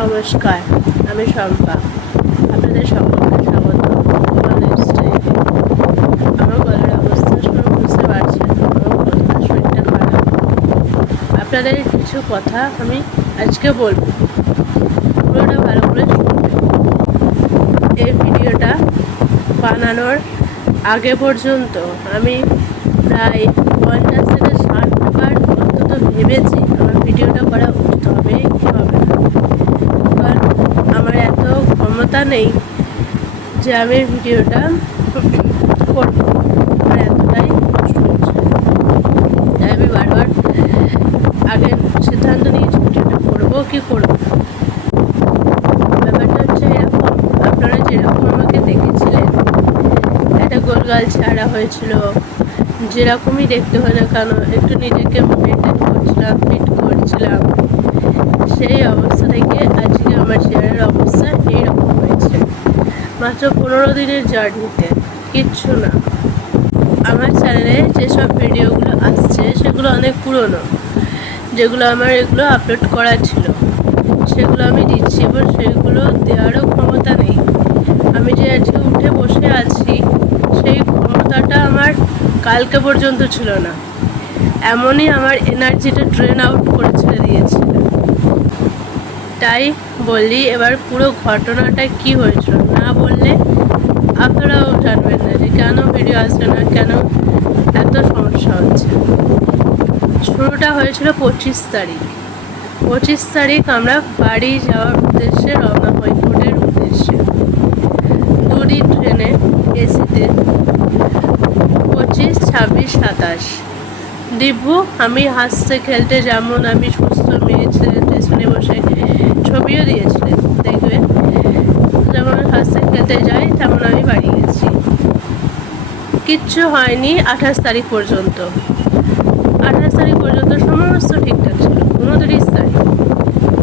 নমস্কার, আমি শম্পা। আপনাদের সকলকে স্বাগত আমার লাইফস্টাইলে। আমার গলার অবস্থা শুনে বুঝতে পারছেন আমার কতটা শরীরটা খারাপ। আপনাদের কিছু কথা আমি আজকে বলবো, পুরোটা ভালো করে শুনবেন। এই ভিডিওটা বানানোর আগে পর্যন্ত আমি প্রায় 50 থেকে 60 বার অন্তত ভেবেছি আমার ভিডিওটা করা উচিত হবে কি হবে না। কারণ আমার এত ক্ষমতা নেই যে আমি ভিডিওটা করবো, আমার এতটাই কষ্ট হচ্ছে। তাই আমি বারবার আগে সিদ্ধান্ত নিয়েছি ভিডিওটা করবো কি করবো না। ব্যাপারটা হচ্ছে এরকম, আপনারা যেরকম আমাকে দেখেছিলেন একটা গোলগাল ছাড়া হয়েছিল, যেরকমই দেখতে হয় না কেন একটু নিজেকে মেনটেন করছিলাম, ফিট করছিলাম, সেই অবস্থা থেকে আজকে আমার চেহারার অবস্থা এইরকম হয়েছে। মাত্র 15 দিনের জার্নিতে, কিচ্ছু না। আমার চ্যানেলে যেসব ভিডিওগুলো আসছে সেগুলো অনেক পুরনো, যেগুলো আমার এগুলো আপলোড করা ছিল সেগুলো আমি দিচ্ছি, এবার সেগুলো দেওয়ারও ক্ষমতা নেই। আমি যে আজকে উঠে বসে আছি সেই ক্ষমতাটা আমার কালকে পর্যন্ত ছিল না। এমনই আমার এনার্জিটা ড্রেন আউট করে ছেড়ে দিয়েছিল। তাই বলি, এবার পুরো ঘটনাটা কি হয়েছিল না বললে আপনারাও জানবেন না যে কেন ভিডিও আসছে না, কেন এত সমস্যা হচ্ছে। শুরুটা হয়েছিল 25 তারিখ। 25 তারিখ আমরা বাড়ি যাওয়ার উদ্দেশ্যে রওনা হই, কোর্টের উদ্দেশ্যে। দুদিন ট্রেনে এসিতে, 25, 26, 27 দিব্যু আমি হাসতে খেলতে, যেমন আমি সুস্থ মেয়ে ছেলে স্টেশনে বসে ছবিও দিয়েছিলেন দেখবেন, যেমন হাসতে খেলতে যাই তেমন আমি বাড়ি গেছি। কিচ্ছু হয়নি 28 তারিখ পর্যন্ত। 28 তারিখ পর্যন্ত সমস্ত ঠিকঠাক ছিল। 29 তারিখ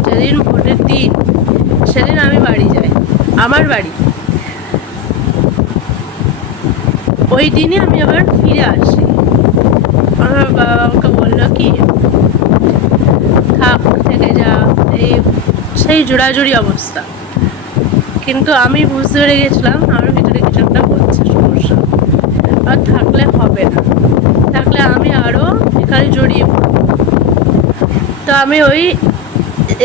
যেদিন ভোটের দিন, সেদিন আমি বাড়ি যাই, আমার বাড়ি। ওই দিনই আমি আবার ফিরে আসি। আমার বাবা আমাকে বললো কি থাক, থেকে যা, এই সেই জোড়াজুড়ি অবস্থা। কিন্তু আমি বুঝতে পেরে গেছিলাম আমার ভিতরে কিছু একটা হচ্ছে সমস্যা, আর থাকলে হবে না, থাকলে আমি আরও এখানে জড়িয়ে পড়ব। তো আমি ওই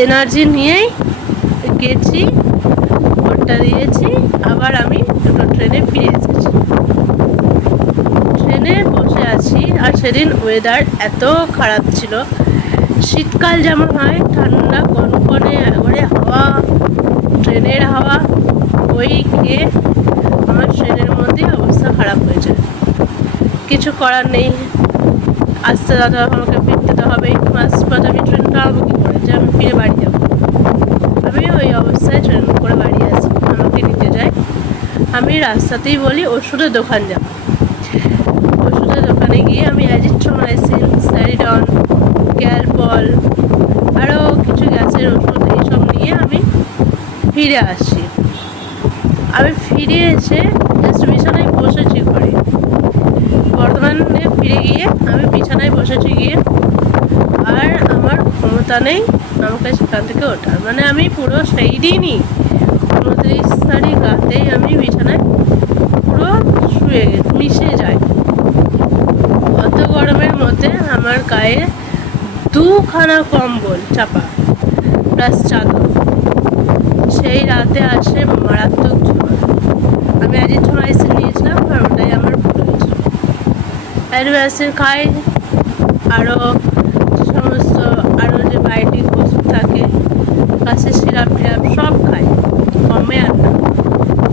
এনার্জি নিয়েই গেছি, ভোটটা দিয়েছি, আবার আমি দুটো ট্রেনে ফিরে এসেছি। ট্রেনে বসে আছি, আর সেদিন ওয়েদার এত খারাপ ছিল, শীতকাল যেমন হয় ঠান্ডা কনকনে একবারে হাওয়া, ট্রেনের হাওয়া, ওই খেয়ে আমার ট্রেনের মধ্যে অবস্থা খারাপ হয়েছে। কিছু করার নেই, আসতে দাদা আমাকে ফিরতে তো হবেই, মাঝপথ আমি ট্রেন পাবো কী করে যে আমি ফিরে বাড়ি যাবো। আমি ওই অবস্থায় ট্রেন করে বাড়ি আসি, আমাকে নিতে যায়। আমি রাস্তাতেই বলি ওষুধের দোকান যাব। ওষুধের দোকানে গিয়ে আমি অ্যাজিথ্রোমাইসিন, স্যারিডন, ক্যালপল, আরও কিছু গ্যাসের ওষুধ এইসব নিয়ে আমি ফিরে আসি। আমি ফিরে এসে জাস্ট বিছানায় বসেছি ঘরে, বর্ধমানে ফিরে গিয়ে আমি বিছানায় বসেছি গিয়ে, আর আমার ক্ষমতা নেই আমাকে সেখান থেকে ওঠার। মানে আমি পুরো সেই দিনই 29 তারিখ রাতেই আমি বিছানায় পুরো শুয়ে মিশে যাই। অত গরমের মধ্যে আমার গায়ে 2খানা কম্বল চাপা প্লাস চাদর। সেই রাতে আসে মারাত্মক জ্বর। আমি অ্যাজিথ্রোমাইসিন নিয়েছিলাম, আর ওটাই আমার ভুল হয়েছিল। অ্যাডভাইসিন খাই, আরও সমস্ত আরও যে বায়োটিক ওষুধ থাকে, কাশির সিরাপ টিরাপ সব খাই, কমে আর না।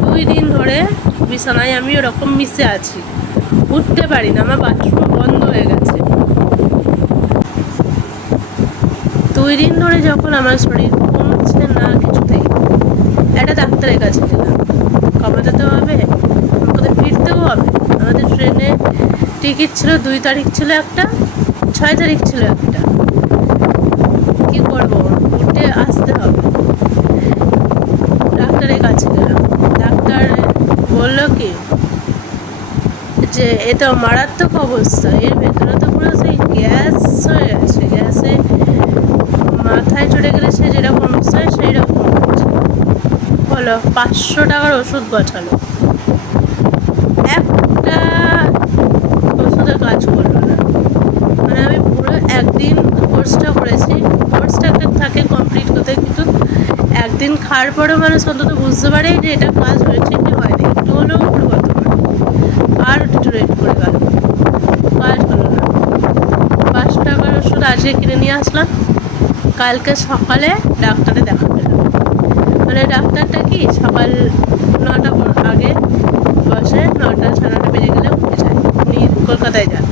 2 দিন ধরে বিছানায় আমি ওরকম মিশে আছি, উঠতে পারি না, আমার বাথরুম বন্ধ হয়ে গেছে। 2 দিন ধরে যখন আমার শরীর কমছে না কিছুতেই, একটা ডাক্তারের কাছে গেলাম। কমাতে তো হবে, আমাকে ফিরতেও হবে। আমাদের ট্রেনে টিকিট ছিল 2 তারিখ ছিল একটা, 6 তারিখ ছিল একটা। কী করবো, উঠে আসতে হবে। ডাক্তারের কাছে গেলাম, ডাক্তার বললো কি যে এ তো মারাত্মক অবস্থা, এর ভেতরে তো পুরো সেই গ্যাস হয়ে গেছে, গ্যাসে মাথায় চড়ে গেলে সে যেরকম অবস্থা হয় সেই রকম গেল, 500 টাকার ওষুধ গছালো, একটা ওষুধে কাজ করলো না। মানে আমি পুরো একদিন কোর্সটা করেছি, কোর্সটা একটা থাকে কমপ্লিট করতে, কিন্তু একদিন খাওয়ার পরেও মানুষ অন্তত বুঝতে পারে যে এটা কাজ হয়েছে কি হয়নি, একটু হলেও পরিবর্তন হয়। আর ডিটোরেট করে গেল, কাজ হলো না। 500 টাকার ওষুধ আজকে কিনে নিয়ে আসলাম, কালকে সকালে ডাক্তারে দেখা পেলাম। মানে ডাক্তারটা কি সকাল 9টা আগে বসে, 9টা 9:30 বেজে গেলে উঠে যায়, উনি কলকাতায় যান,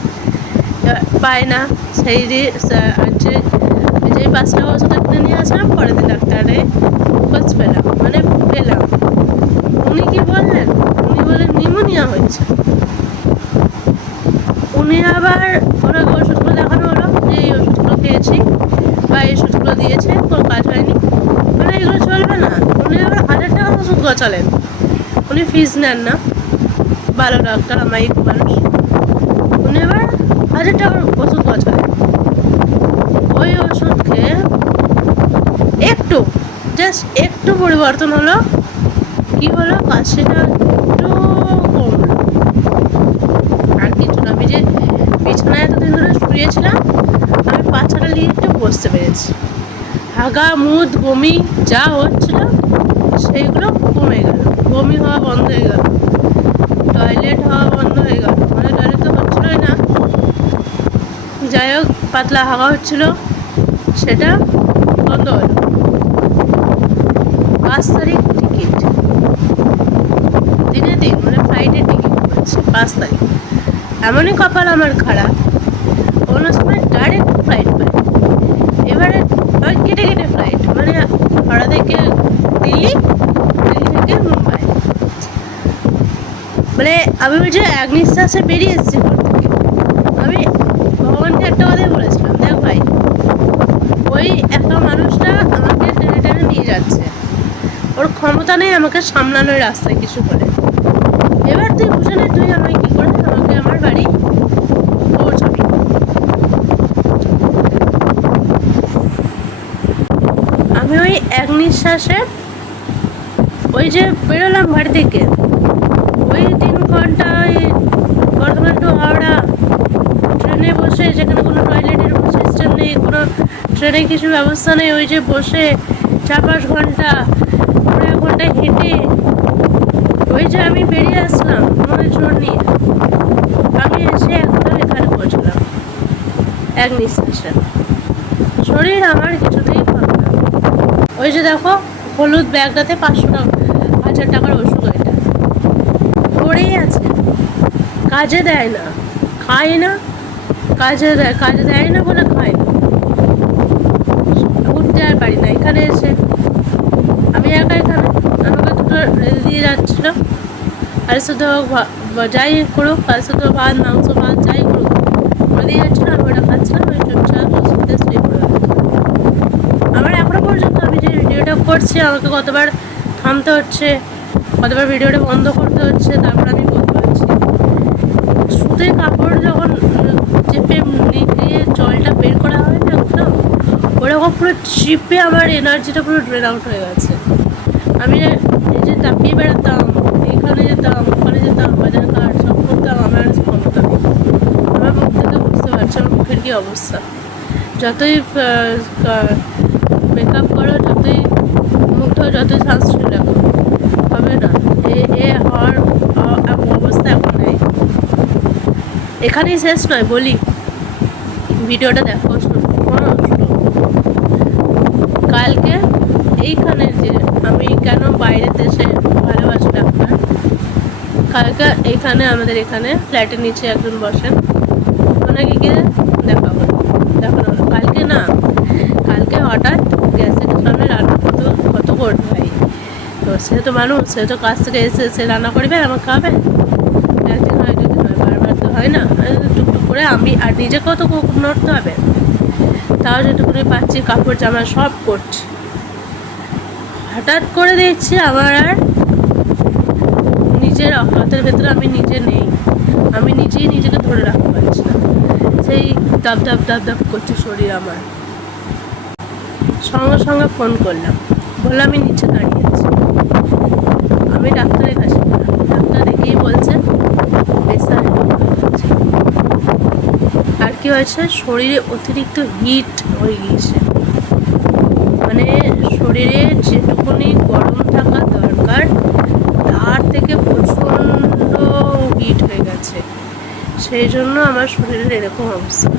পায় না। সেই আজকে যেই 5 টাকা ওষুধটা কিনে নিয়ে আসলাম, পরের দিন ডাক্তারে খোঁজ পেলাম, মানে পেলাম। উনি কি বললেন, উনি বললেন নিউমোনিয়া হয়েছে। উনি আবার ওনাকে ওষুধগুলো দেখানো হলো যে এই ওষুধগুলো খেয়েছি বা এই ওষুধগুলো দিয়েছে, কোনো কাজ হয়নি। মানে এগুলো চলবে না। উনি আবার 1000 টাকার ওষুধ গছালেন, উনি ফিস নেন না, ভালো ডাক্তার, আমায়িক মানুষ। উনি আবার 1000 টাকার ওষুধ গছালেন। ওই ওষুধ খেয়ে একটু, জাস্ট একটু পরিবর্তন হলো। কি হলো, কাশিটা একটু কমলো, আর কিছু না। আমি যে বিছানায় এতদিন ধরে শুয়েছিলাম, আমি পাছাটা নিয়ে একটু বসতে পেরেছি। হাগা মুদ বমি যা হচ্ছিল সেইগুলো কমে গেল, বমি হওয়া বন্ধ হয়ে গেল, টয়লেট হওয়া বন্ধ হয়ে গেল। মানে টয়লেট তো হচ্ছিলই না, যাই হোক পাতলা হাগা হচ্ছিল, সেটা বন্ধ হলো। 5 তারিখ টিকিট, দিনে দিন মানে ফ্লাইটের টিকিট করেছে 5 তারিখ। এমনই কপাল আমার খারাপ, কোনো সময় ডাইরেক্ট ফ্লাইট পাই, এবারে ওই কেটে কেটে ফ্লাইট, মানে হাওড়া থেকে দিল্লি, দিল্লি থেকে মুম্বাই। মানে আমি ওই যে এক নিঃশ্বাসে বেরিয়ে এসেছি ঘর থেকে। আমি ভগবানকে একটা কথাই বলেছিলাম, দেখ ভাই, ওই একটা মানুষটা আমাকে টেনে টেনে নিয়ে যাচ্ছে, ওর ক্ষমতা নেই আমাকে সামলানোর রাস্তায় কিছু করে। এবার তুই বুঝে নে, তুই আমায় কী করে আমাকে আমার বাড়ি পৌঁছাবি। আমি ওই এক নিঃশ্বাসে ওই যে বেরোলাম বাড়ি থেকে, ওই 3 ঘন্টা ওই বর্ধমান টু হাওড়া ট্রেনে বসে, যেখানে কোনো টয়লেটের সিস্টেম নেই, কোনো ট্রেনে কিছু ব্যবস্থা নেই, ওই যে বসে 4-5 ঘন্টা, 1 ঘন্টায় হেঁটে ওই যে আমি বেরিয়ে আসলাম মনে জোর নিয়ে, আমি এসে একদম এখানে পৌঁছলাম এক নিঃশ্বাসে। শরীর আমার কিছুতেই ভালো না। ওই যে দেখো হলুদ ব্যাগটাতে 500 টাকা 1000 টাকার ওষুধ, ওইটা পড়েই আছে, কাজে দেয় না, খাই না, কাজে দেয় না বলে খাই না, উঠতে আর পারি না। এখানে এসে আমি একা, এখানে আমাকে দুটো রেঁধে দিয়ে যাচ্ছিলো, আর শুধু যাই করুক, আর শুধু ভাত মাংস ভাত যাই করুক করে দিয়ে যাচ্ছিলো, আমি ওটা খাচ্ছিলাম, ওই চুপচাপ ওষুধে শুয়ে পড়ে। আমার এখনো পর্যন্ত আমি যে ভিডিওটা করছি, আমাকে কতবার থামতে হচ্ছে, কতবার ভিডিওটা বন্ধ করতে হচ্ছে, তারপর আমি বলতে পারছি। সুতির কাপড় যখন চেপে নিয়ে জলটা বের করা হয় না, একদম ওরকম পুরো চিপে আমার এনার্জিটা পুরো ড্রেন আউট হয়ে গেছে। আমি এই যে তাপিয়ে বেড়াতাম, এখানে যেতাম ওখানে যেতাম, বাজার ঘাট সব করতাম, আমার ক্ষমতা নেই। আমার মুখ থেকে বুঝতে পারছি আমার মুখের কী অবস্থা। যতই মেকআপ করো, যতই মুখ, যতই সানস্ক্রিন রাখো, হবে না। এ হওয়ার অবস্থা এখন নেই। এখানেই শেষ নয়, বলি ভিডিওটা দেখো, শুনো। কালকে এইখানে যে আমি কেন বাইরের দেশে ভালোবাসি ডাক্তার, কালকে এইখানে আমাদের এখানে ফ্ল্যাটের নিচে একজন বসেন, ওনাকে গিয়ে দেখানো হলো। কালকে না, কালকে হঠাৎ গ্যাসের সামনে রান্না কত করবে ভাই, তো সে তো মানুষ, সে তো কাজ থেকে এসে সে রান্না করবে আর আমাকে খাবে। একদিন হয়, দুদিন হয়, বারবার তো হয় না। টুকটুক করে আমি আর নিজেকেও তো নড়তে হবে, তাও যেটুকুনি পাচ্ছি কাপড় জামা সব করছি। হঠাৎ করে দেখছি আমার আর নিজের অকাতের ভেতরে আমি নিজে নেই, আমি নিজেই নিজেকে ধরে রাখতে পারছি না, সেই দাব দাব দাব দাব করছে শরীর আমার। সঙ্গে সঙ্গে ফোন করলাম, বললাম আমি নিচে দাঁড়িয়ে আছি। আমি ডাক্তারের কাছে গেলাম, ডাক্তার দেখেই বলছে প্রেসার লো হয়ে গেছে। আর কি হয়েছে, শরীরে অতিরিক্ত হিট হয়ে গিয়েছে, মানে শরীরে যেটুকুনি গরম থাকা দরকার তার থেকে প্রচণ্ড হিট হয়ে গেছে। সেই জন্য আমার শরীরের এরকম অবস্থা।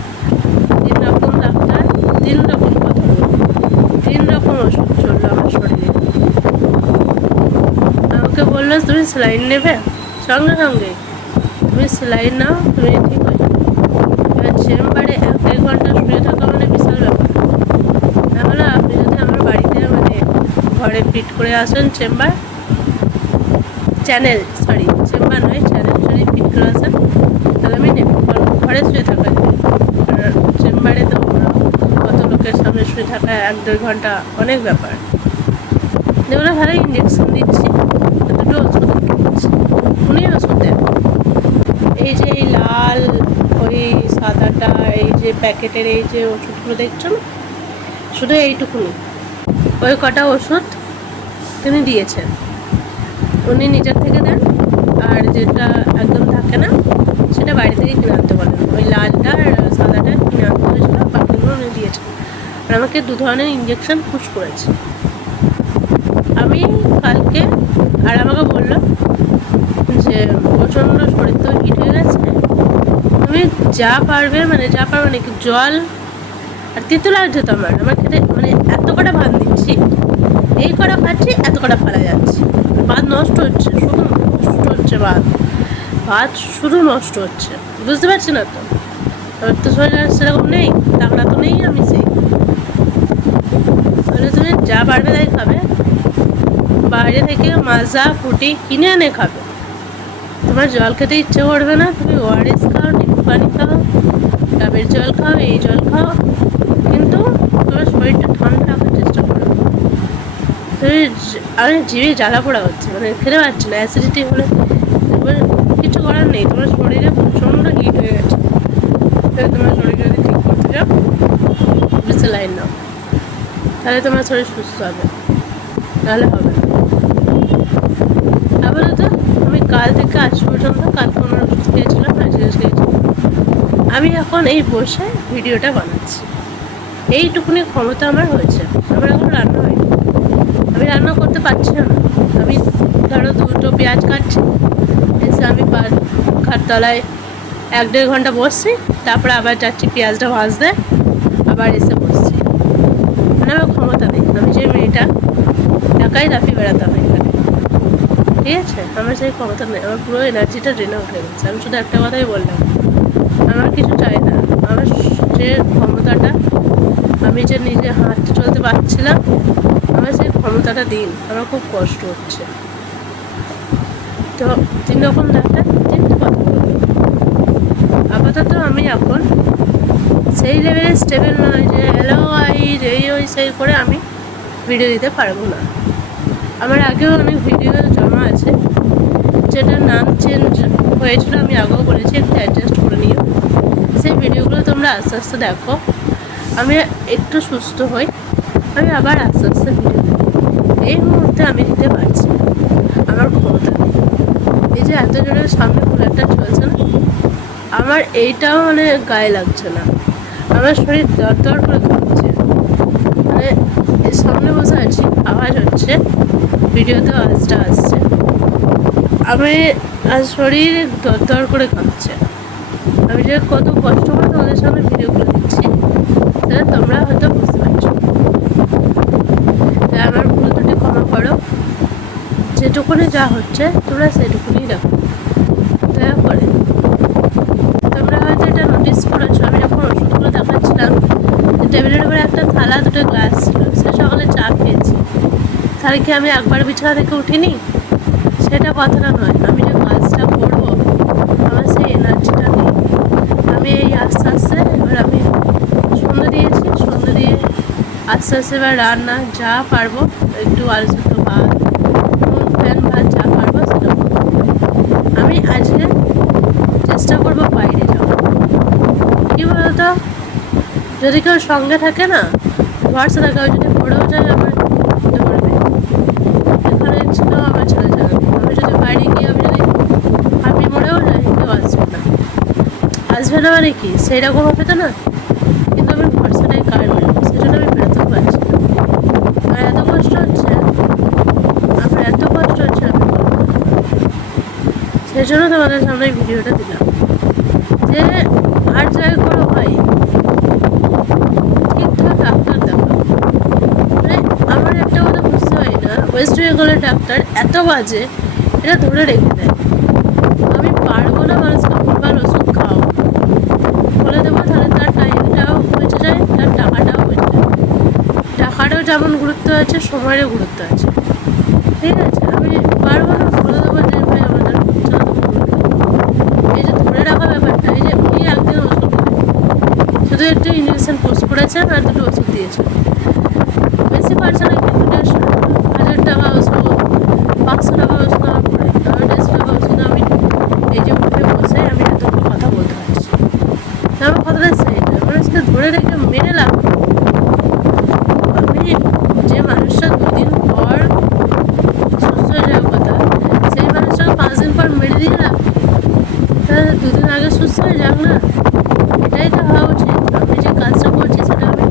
3 রকম ডাক্তার, 3 রকম কথা বলল, 3 রকম ওষুধ চললো আমার শরীরে। আমাকে বললো তুমি স্যালাইন নেবে, সঙ্গে সঙ্গে তুমি স্যালাইন নাও, তুমি ঠিক হয়ে যাবে। এবার চেম্বারে 1-1.5 ঘন্টা শুয়ে থাকা মানে বিশাল ব্যাপার। তাহলে আপনি যদি আমার বাড়িতে মানে ঘরে ফিট করে আসেন চেম্বার, চেম্বার নয় চ্যানেল যদি ফিট করে আসেন তাহলে আমি নেব, কারণ ঘরে শুয়ে থাকা যায়। আর চেম্বারে তো কত লোকের সামনে শুয়ে থাকা 1-1.5 ঘন্টা অনেক ব্যাপার। যেগুলো ভালো ইঞ্জেকশন দিচ্ছি, 2টো ওষুধ দিচ্ছি, উনি ওষুধ দেন। এই যে এই লাল ওই সাদাটা এই যে প্যাকেটের এই যে ওষুধগুলো দেখছেন, শুধু এইটুকুনি, ওই কটা ওষুধ তিনি দিয়েছেন, উনি নিজের থেকে দেন। আর যেটা একদম থাকে না সেটা বাইরে থেকে কিনে আনতে বলেন। ওই লালটা আর সাদাটা কিনে আনতে হয়েছিল, বাকিগুলো উনি দিয়েছেন। আর আমাকে 2 ধরনের ইঞ্জেকশন পুশ করেছে। আমি কালকে, আর আমাকে বললো যে প্রচণ্ড শরীর তো হিট হয়ে গেছে, তুমি যা পারবে মানে কি জল আর তেঁতুল লাগছে তো আমার খেতে, মানে এত কটা ভাত দিচ্ছি, এই কটা খাচ্ছি, এত কটা ফেলা যাচ্ছে, ভাত নষ্ট হচ্ছে, শুধু নষ্ট হচ্ছে ভাত শুধু নষ্ট হচ্ছে, বুঝতে পারছি না তো। আমার তো শরীর সেরকম নেই, টাকা তো নেই, আমি সেই তাহলে তুমি যা পারবে তাই খাবে। বাইরে থেকে মাজা ফুটি কিনে এনে খাবে। তোমার জল খেতে ইচ্ছে করবে না, তুমি ওআরএস খাও, নিম্বু পানি খাও, ডাবের জল খাও, এই জল খাও, কিন্তু তোমার শরীরটা ঠান্ডা রাখার চেষ্টা করো। তুমি আমি জিভে জ্বালা পোড়া হচ্ছে, মানে খেতে পারছি না, অ্যাসিডিটি হলে কিছু করার নেই, তোমার শরীরে প্রচণ্ড হিট হয়ে গেছে। তোমার শরীর যদি ঠিক করতে যাও স্যালাইন নাও, তাহলে তোমার শরীর সুস্থ হবে, তাহলে হবে না। আপাতত আমি কাল থেকে আজ পর্যন্ত, কালকে আমার ওষুধ খেয়েছিলাম, আজকে খেয়েছিলাম। আমি এখন এই বসে ভিডিওটা বানাচ্ছি, এইটুকুনি ক্ষমতা আমার হয়েছে। আমার এখন রান্না হয়নি, আমি রান্না করতে পারছি না। আমি ধরো 2টো পেঁয়াজ কাটছি, এসে আমি খাটতলায় 1-1.5 ঘন্টা বসছি, তারপরে আবার যাচ্ছি পেঁয়াজটা ভাজতে, আবার এসে বসছি। মানে আমার ক্ষমতা নেই, আমি যে মেয়েটা একাই লাফিয়ে বেড়াতাম এখানে, ঠিক আছে, আমার সেই ক্ষমতা নেই। আমার পুরো এনার্জিটা ড্রেনে উঠে গেছে। আমি শুধু একটা কথাই বললাম, আমার কিছু চাই না, আমার যে ক্ষমতাটা, আমি যে নিজে হাঁটতে চলতে পারছিলাম, আমার সেই ক্ষমতাটা দিন, আমার খুব কষ্ট হচ্ছে। তো 3 রকম ডাক্তার 3টে কথা বলবো। আপাতত আমি এখন সেই লেভেলে স্টেবল নয় যে হ্যালো এই ওই সেই করে আমি ভিডিও দিতে পারবো না। আমার আগেও অনেক ভিডিও জমা আছে, যেটার নাম চেঞ্জ হয়েছিল, আমি আগেও বলেছি, একটু অ্যাডজাস্ট করে নিও। সেই ভিডিওগুলো তোমরা আস্তে আস্তে দেখো। আমি একটু সুস্থ হই, আমি আবার আস্তে আস্তে ভিডিও দেবো। এই মুহূর্তে আমি দিতে পারছি না, আমার ক্ষমতা নেই। এই যে এত জোরে সামনে কুলারটা চলছে না, আমার এইটাও মানে গায়ে লাগছে না, আমার শরীর দরদর করে কাঁপছে। মানে এর সামনে বসে আছি, আওয়াজ হচ্ছে, ভিডিওতে আওয়াজটা আসছে, আমি আজ শরীর দরদর করে কাঁপছে। আমি যে কত কষ্ট করে তোমাদের সামনে ভিডিওগুলো দিচ্ছি, সেটা তোমরা হয়তো বুঝতে পারছো। তাই আমার ভুল ত্রুটি ক্ষমা করো, যেটুকুনি যা হচ্ছে তোমরা সেটুকুনি দেখো দয়া করে। তোমরা হয়তো এটা নোটিস করেছো, আমি যখন ওষুধগুলো দেখাচ্ছিলাম, টেবিলের উপরে একটা থালা, 2টো গ্লাস ছিল, সে সকালে চা খেয়েছি, তাহলে কি আমি একবার বিছানা থেকে উঠিনি? সেটা কথাটা নয়, আমি যে কাজটা করবো আমার সেই এনার্জিটা নেই। আমি এই আস্তে আস্তে এবার আমি সন্ধ্যে দিয়েছি, সন্ধ্যে দিয়ে আস্তে আস্তে এবার রান্না যা পারবো, একটু আলু সেদ্ধ ভাত, ফ্যান ভাত, যা পারবো সেটা আমি আজকে চেষ্টা করবো বাইরে যাওয়ার। কী বলতো, যদি কেউ সঙ্গে থাকে না, ভরসা থাকে, যদি পড়েও যায় আমার ধরবে। এখানে ছিল আমার ছেলে জানাবে, ভরসাটা মানে কি সেইরকম হবে তো না, কিন্তু আমি ভরসাটাই কার বেরোবো, সেজন্য আমি বেরোতেও পারছি না। আর এত কষ্ট হচ্ছে, আমার এত কষ্ট হচ্ছে, আমি বলবো না। সেই জন্য তোমাদের সামনে ভিডিওটা দিলাম যে আর যাই করো ভাই, ঠিকঠাক ডাক্তার দেখো। মানে আমার একটা কথা বুঝতে পারি না, ওয়েস্ট বেঙ্গলের ডাক্তার এত বাজে, এটা ধরে রেখে দেয়। আমি পারবো না মানুষকে ভুলভাল ওষুধ খাও বলে দেবো, তাহলে তার টাইমটাও বেঁচে যায়, তার টাকাটাও বেঁচে যায়। টাকাটাও যেমন গুরুত্ব আছে, সময়েরও গুরুত্ব আছে, ঠিক আছে? আমি পারবো না বলে দেবো যে ভাই আমাদের হচ্ছে না, এই যে ধরে রাখা ব্যাপারটা, এই যে উনি একদিন ওষুধ শুধু একটু ইঞ্জেকশন কোর্স করেছেন আর দুটো ওষুধ দিয়েছেন, বেশি পারছে না, কিন্তু 1,500 টাকা ওষুধ, 500 টাকা ওষুধ আমার পড়ে, আমার 150 টাকা ওষুধ আমি এই যে উঠে বসে আমি এতগুলো কথা বলতে পারছি। আমার কথাটা সেইটা, মানুষকে ধরে রেখে মেরে লাভ নেই। আমি যে মানুষটা 2 দিন পর সুস্থ হয়ে যাওয়ার কথা, সেই মানুষটাকে 5 দিন পর মেরে দিয়ে লাভ নেই। তাহলে 2 দিন আগে সুস্থ হয়ে যাক না, এটাই তো হওয়া উচিত। আমি যে কাজটা করছি সেটা আমি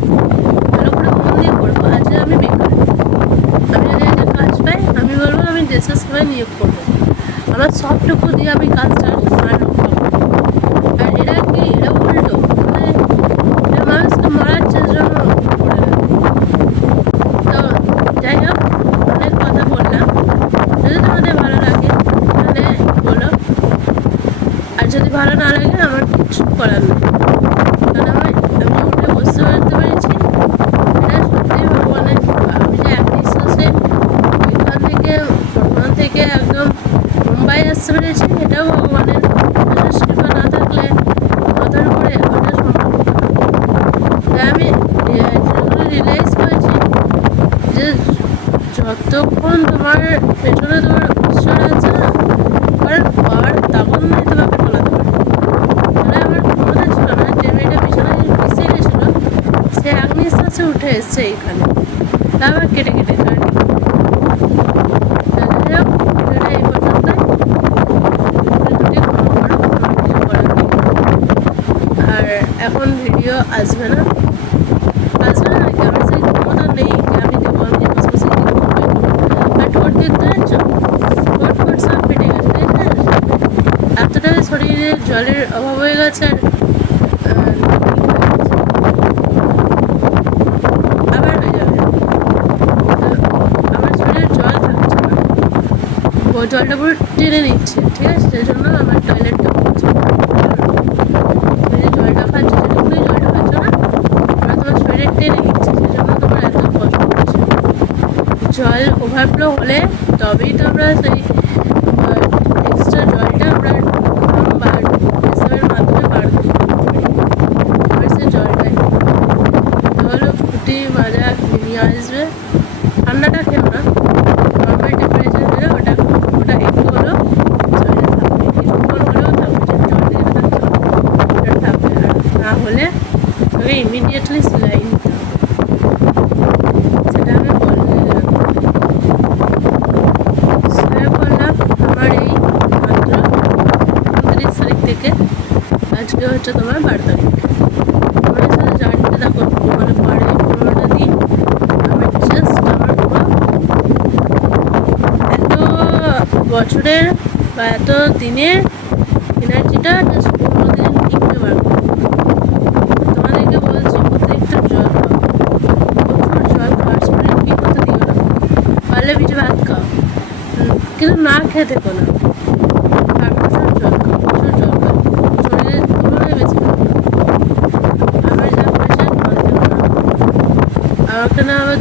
ভালো করে মন দিয়ে করবো। আজ আমি বেকার, আমি যদি একটা কাজ পাই আমি বলবো আমি দেশের সেবায় নিয়োগ করবো, আমার সবটুকু দিয়ে আমি কাজটা আর রক্ষা করবো। আর এরা কি, এরা উল্টো, মানে এরা মানুষকে মারার জন্য করে দেয়। তো যাই হোক, অনেক কথা বললাম, যদি তোমাদের ভালো লাগে তাহলে বলো, আর যদি ভালো না লাগে আমার কিছু করার নেই। কারণ আমি উঠে বসতে পারতে পেরেছি, এটা সত্যি ভগবানের কৃপা। আমি যে এক নিঃশ্বাসে ওইখান থেকে একদম মুম্বাই আসতে পেরেছি, এটাও ভগবানের কৃপা। না থাকলে মাথার উপরে ওটা সম্ভব হতো না। তাই আমি রিয়েলাইজ করেছি যে যতক্ষণ তোমার পেছনে তোমার ঈশ্বর আছে না, আর তখন নয় তোমাকে ফলাতে পারে। মানে আমার ক্ষমতা ছিল না, যে মেয়েটা বিছানায় পিছিয়ে গেছিল সে এক নিঃশ্বাসে উঠে এসছে এইখানে, তা আবার কেটে কেটে জানি। যাই হোক, ভিডিওটা এই পর্যন্তই। দুটি ক্ষমা করো, আমার কিছু করার নেই। আর এখন ভিডিও আসবে না, আসবে না নাকি, আমার সেই ক্ষমতা নেই যে আমি দেবো, আমি যে বসে বসে কী করবো। আর ঠোঁট দেখতে পাচ্ছ, ঠোঁট সব ফেটে গেছে, দেখতে এতটাই শরীরে জলের অভাব হয়ে গেছে। আর আবার হয়ে যাবে, আমার শরীরে জল থাকছে না, জলটা পুরো টেনে নিচ্ছে, ঠিক আছে? সেই জন্য আমার টয়লেটটা হচ্ছে, জলটা খাচ্ছ, যেটুকুনি জলটা খাচ্ছ না ওরা তোমার শরীরে টেনে নিচ্ছে, সেই জন্য তোমার এত কষ্ট হচ্ছে। জল ওভারফ্লো হলে তবেই তো আমরা সেই এক্সট্রা জলটা আমরা বা পেশাবের মাধ্যমে বার করতে পারি। আমার সে জলটাই তাহলে ফুটি মাজা নিয়ে আসবে। ঠান্ডাটা খেও না, নর্মাল টেম্পারেচার হলে ওটা একটু হলেও শরীরে থাকবে, কিছুক্ষণ হলেও থাকবে, যে জল দিয়ে থাকছে ওটা থাকবে। আর না হলে ওকে ইমিডিয়েটলি সেলাই নিতে হবে, সেটা আমি বলে দিলাম। সেলাই করলাম আমার এই মাত্র 29 তারিখ থেকে, আজকে হচ্ছে তোমার 12 তারিখ। আমার সাথে জার্নিতে দেখো মানে 15টা দিন। আমি জাস্ট আমার পুরো এত বছরের বা এত দিনের এনার্জিটা জাস্ট 15 দিনে নিতে পারবো। তোমাদেরকে বলছি অতিরিক্ত জল খাও, প্রচুর জল খাওয়ার, শরীরে কী করতে দিও না, পারলে ভিজে ভাত খাও, কিন্তু না খেয়ে থেকো না, আর প্রচুর জল খাও, প্রচুর জল খাও, শরীরের তুলনায় বেশি খাও। আমার যা হয়েছে তোমাদের করা, আমাকে না আবার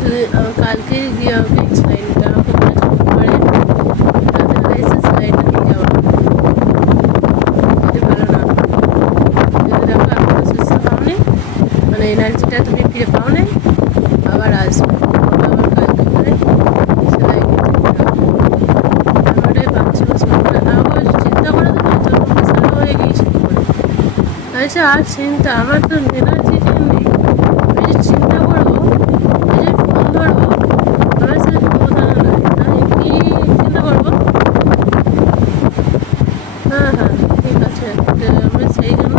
কালকে গিয়ে আমাকে সেলাই নিতে, আমাকে বলেছে বুধবারে রাতে বেলা এসে সেলাইটা নিয়ে যাওয়া, যদি ভালো না হয়। যদি দেখো এখনও সুস্থ পাওনি, মানে এনার্জিটা তুমি ফিরে পাও নাই, আবার আসবে, আবার কালকে করে সেলাই নিতে যেতে হবে। আমি ওটাই ভাবছি, আমাকে চিন্তা করে তো যখন সারা হয়ে গিয়েছি কী করে, আচ্ছা আর চিন্তা, আমার তো এনার্জি নেই, আমি যে চিন্তা করবো, এই যে ফোন ধরবো, আমার সাথে ক্ষমতা নাই, আমি কী চিন্তা করবো। হ্যাঁ হ্যাঁ ঠিক আছে, আমি সেই জন্য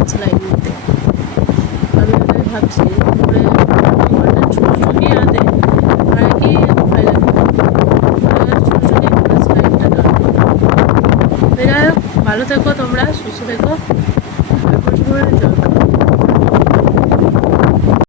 ফার্স্ট লাইন নিতে। আমি ওটাই ভাবছি করে ছুটি আদে আর কি ভয় লাগে ছুটি ফার্স্ট লাইনটা। যাই হোক, ভালো থেকো তোমরা, সুস্থ থেকো।